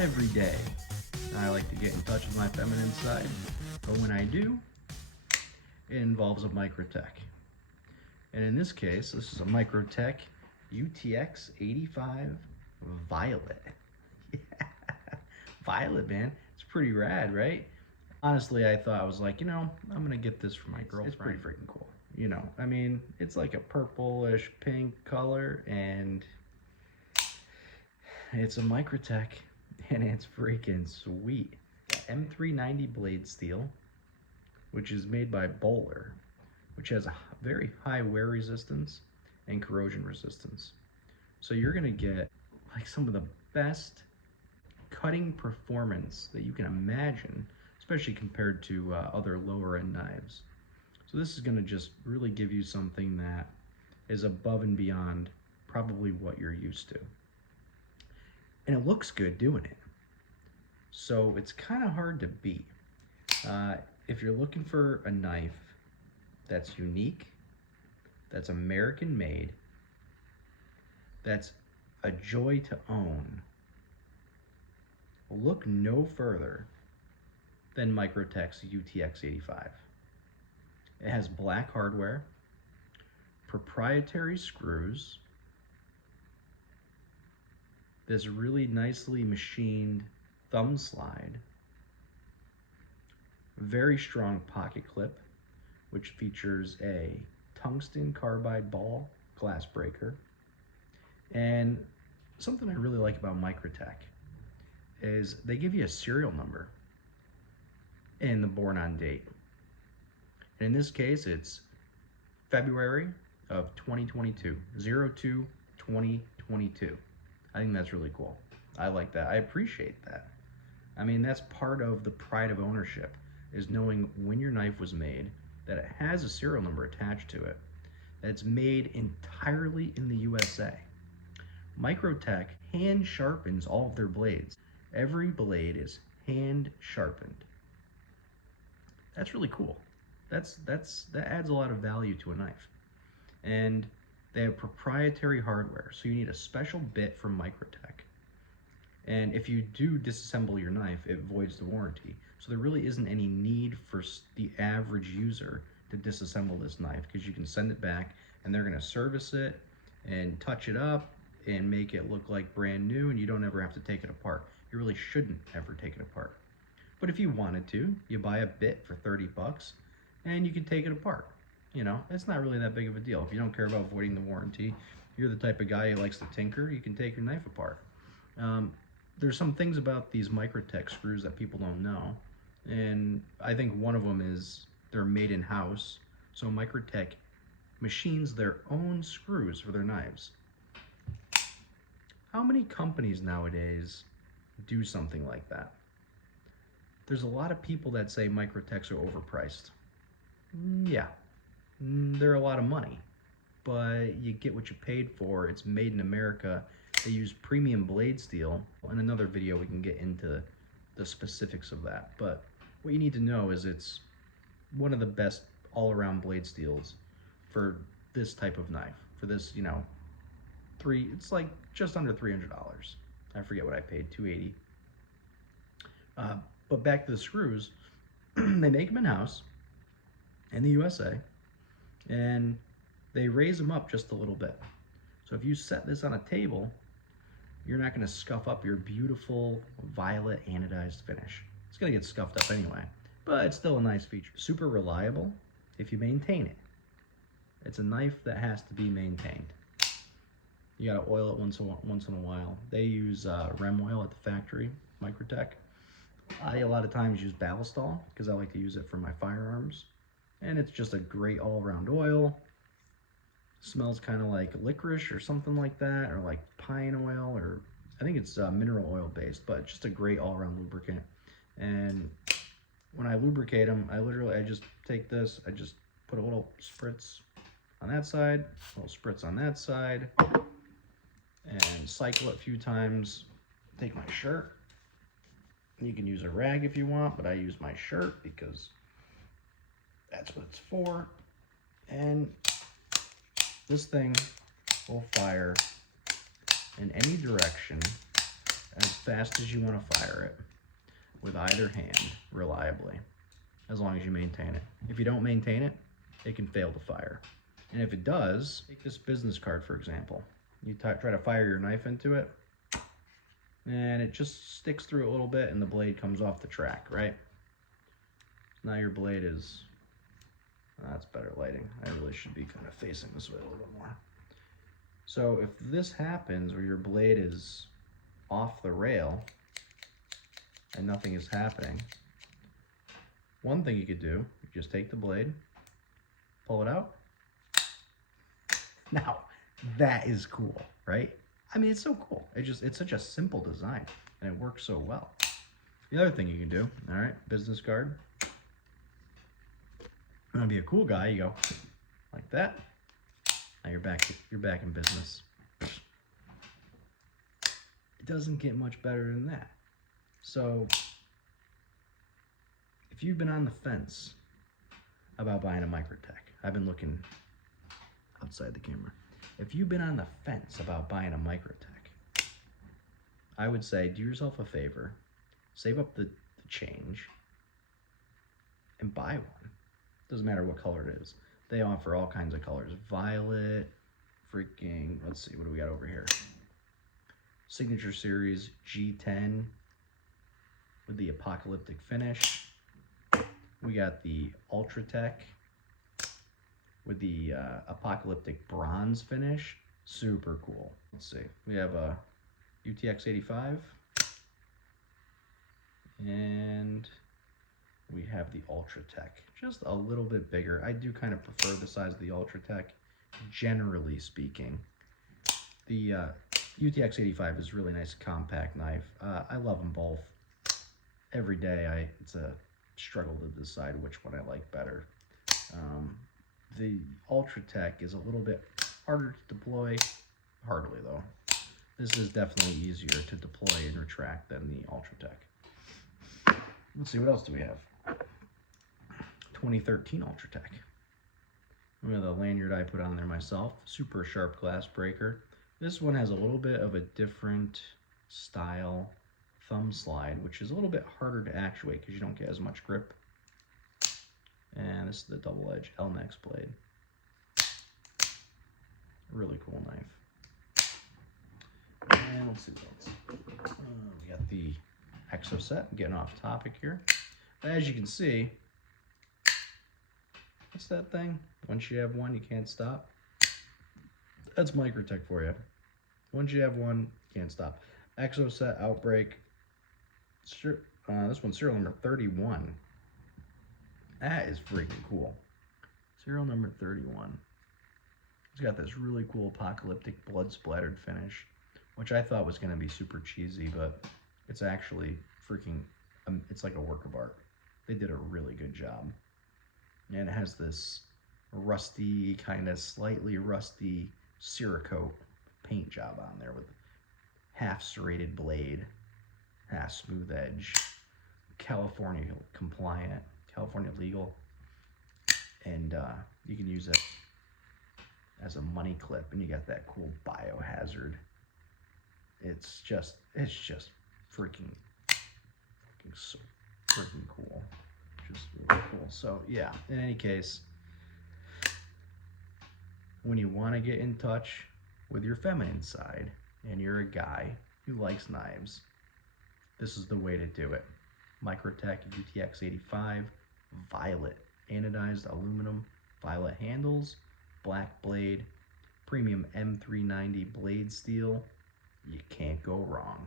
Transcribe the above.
Not every day I like to get in touch with my feminine side, but when I do, it involves a MicroTech. And in this case, this is a MicroTech UTX-85 Violet. Yeah. Violet, man. It's pretty rad, right? Honestly, I thought, I was like, I'm gonna get this for my girlfriend. It's pretty freaking cool. I mean, it's like a purplish pink color, and it's a MicroTech, and it's freaking sweet. M390 blade steel, which is made by Bowler, which has a very high wear resistance and corrosion resistance. So you're gonna get like some of the best cutting performance that you can imagine, especially compared to other lower end knives. So this is gonna just really give you something that is above and beyond probably what you're used to. And it looks good doing it. So it's kind of hard to beat. If you're looking for a knife that's unique, that's American made, that's a joy to own, look no further than MicroTech's UTX-85. It has black hardware, proprietary screws, this really nicely machined thumb slide, very strong pocket clip, which features a tungsten carbide ball glass breaker. And something I really like about MicroTech is they give you a serial number and the born on date. And in this case, it's February of 2022, 02/2022. I think that's really cool. I like that. I appreciate that. I mean, that's part of the pride of ownership, is knowing when your knife was made, that it has a serial number attached to it, that it's made entirely in the USA. MicroTech hand sharpens all of their blades. Every blade is hand sharpened. That's really cool. That adds a lot of value to a knife. And they have proprietary hardware, so you need a special bit from MicroTech. And if you do disassemble your knife, it voids the warranty. So there really isn't any need for the average user to disassemble this knife, because you can send it back and they're gonna service it and touch it up and make it look like brand new, and you don't ever have to take it apart. You really shouldn't ever take it apart. But if you wanted to, you buy a bit for 30 bucks and you can take it apart. It's not really that big of a deal. If you don't care about voiding the warranty, you're the type of guy who likes to tinker, you can take your knife apart. There's some things about these MicroTech screws that people don't know, and I think one of them is they're made in-house. So MicroTech machines their own screws for their knives. How many companies nowadays do something like that? There's a lot of people that say MicroTechs are overpriced. Yeah, they're a lot of money, but you get what you paid for. It's made in America. They use premium blade steel. In another video, we can get into the specifics of that. But what you need to know is it's one of the best all-around blade steels for this type of knife. For this, it's like just under $300. I forget what I paid, $280. But back to the screws, they make them in-house in the USA, and they raise them up just a little bit. So if you set this on a table, you're not going to scuff up your beautiful violet anodized finish. It's going to get scuffed up anyway, but it's still a nice feature. Super reliable if you maintain it. It's a knife that has to be maintained. You got to oil it once in a while. They use REM oil at the factory, MicroTech. I a lot of times use Ballistol because I like to use it for my firearms. And it's just a great all-around oil. Smells kind of like licorice or something like that, or like pine oil, or I think it's mineral oil based, but just a great all-around lubricant. And when I lubricate them, I just take this, I just put a little spritz on that side, a little spritz on that side, and cycle it a few times. Take my shirt. You can use a rag if you want, but I use my shirt because that's what it's for. And this thing will fire in any direction as fast as you want to fire it with either hand reliably, as long as you maintain it. If you don't maintain it, it can fail to fire. And if it does, take this business card for example. You try to fire your knife into it, and it just sticks through a little bit and the blade comes off the track, right? Now your blade is, that's better lighting. I really should be kind of facing this way a little bit more. So if this happens where your blade is off the rail and nothing is happening, one thing you could do, you just take the blade, pull it out. Now, that is cool, right? I mean, it's so cool. It's such a simple design and it works so well. The other thing you can do, all right, business card. You want to be a cool guy, you go like that. Now you're back in business. It doesn't get much better than that. So if you've been on the fence about buying a MicroTech, I've been looking outside the camera. If you've been on the fence about buying a MicroTech, I would say do yourself a favor, save up the change, and buy one. Doesn't matter what color it is. They offer all kinds of colors. Violet, freaking, let's see, what do we got over here? Signature Series G10 with the apocalyptic finish. We got the UltraTech with the apocalyptic bronze finish. Super cool. Let's see, we have a UTX-85 and we have the UltraTech, just a little bit bigger. I do kind of prefer the size of the UltraTech, generally speaking. The UTX-85 is a really nice compact knife. I love them both. Every day it's a struggle to decide which one I like better. The UltraTech is a little bit harder to deploy, hardly though. This is definitely easier to deploy and retract than the UltraTech. Let's see, what else do we have? 2013 UltraTech. We have the lanyard I put on there myself. Super sharp glass breaker. This one has a little bit of a different style thumb slide, which is a little bit harder to actuate because you don't get as much grip. And this is the double edge Elmex blade. Really cool knife. And let's see what else. We got the Exocet. I'm getting off topic here. But as you can see, what's that thing? Once you have one, you can't stop. That's MicroTech for you. Once you have one, you can't stop. Exocet Outbreak. This one's serial number 31. That is freaking cool. Serial number 31. It's got this really cool apocalyptic blood splattered finish, which I thought was going to be super cheesy, but it's actually freaking, it's like a work of art. They did a really good job. And it has this rusty, kind of slightly rusty Cerakote paint job on there with half serrated blade, half smooth edge, California compliant, California legal, and you can use it as a money clip, and you got that cool biohazard. It's just freaking so freaking cool. Just really cool. So yeah, in any case, when you want to get in touch with your feminine side and you're a guy who likes knives, this is the way to do it. MicroTech UTX-85 Violet, anodized aluminum, violet handles, black blade, premium M390 blade steel. You can't go wrong.